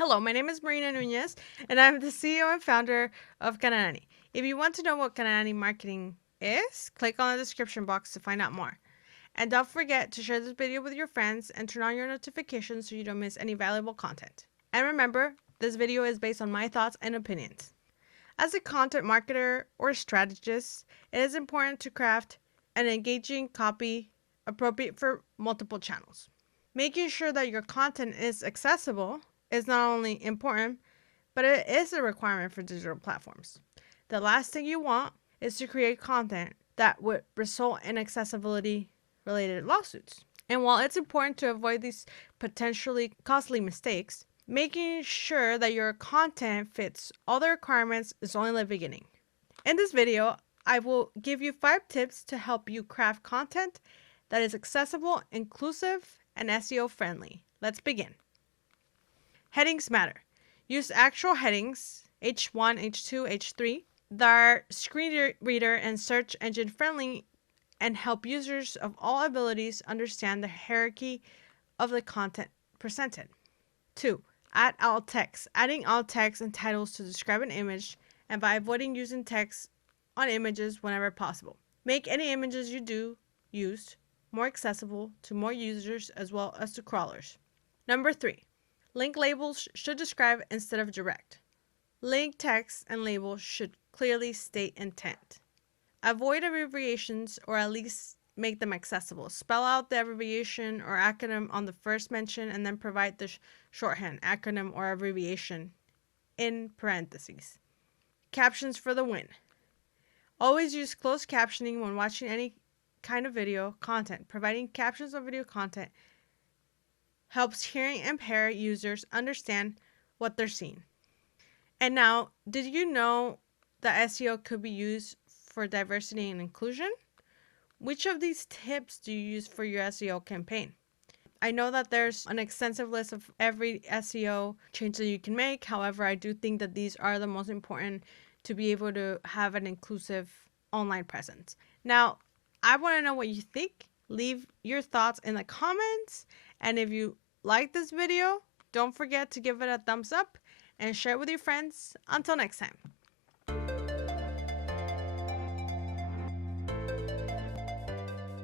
Hello, my name is Marina Nunez, and I'm the CEO and founder of Kanerani. If you want to know what Kanerani marketing is, click on the description box to find out more. And don't forget to share this video with your friends and turn on your notifications so you don't miss any valuable content. And remember, this video is based on my thoughts and opinions. As a content marketer or strategist, it is important to craft an engaging copy appropriate for multiple channels. Making sure that your content is accessible is not only important, but it is a requirement for digital platforms. The last thing you want is to create content that would result in accessibility related lawsuits. And while it's important to avoid these potentially costly mistakes, making sure that your content fits all the requirements is only the beginning. In this video, I will give you 5 tips to help you craft content that is accessible, inclusive, and SEO friendly. Let's begin. Headings matter. Use actual headings, H1, H2, H3, that are screen reader and search engine friendly and help users of all abilities understand the hierarchy of the content presented. 2. Add alt text. Adding alt text and titles to describe an image and by avoiding using text on images whenever possible. Make any images you use more accessible to more users as well as to crawlers. Number 3. Link labels should describe instead of direct. Link text and labels should clearly state intent. Avoid abbreviations or at least make them accessible. Spell out the abbreviation or acronym on the first mention and then provide the shorthand, acronym, or abbreviation in parentheses. Captions for the win. Always use closed captioning when watching any kind of video content. Providing captions of video content helps hearing impaired users understand what they're seeing. And now, did you know that SEO could be used for diversity and inclusion? Which of these tips do you use for your SEO campaign? I know that there's an extensive list of every SEO change that you can make. However, I do think that these are the most important to be able to have an inclusive online presence. Now, I want to know what you think. Leave your thoughts in the comments. And if you like this video, don't forget to give it a thumbs up and share it with your friends. Until next time.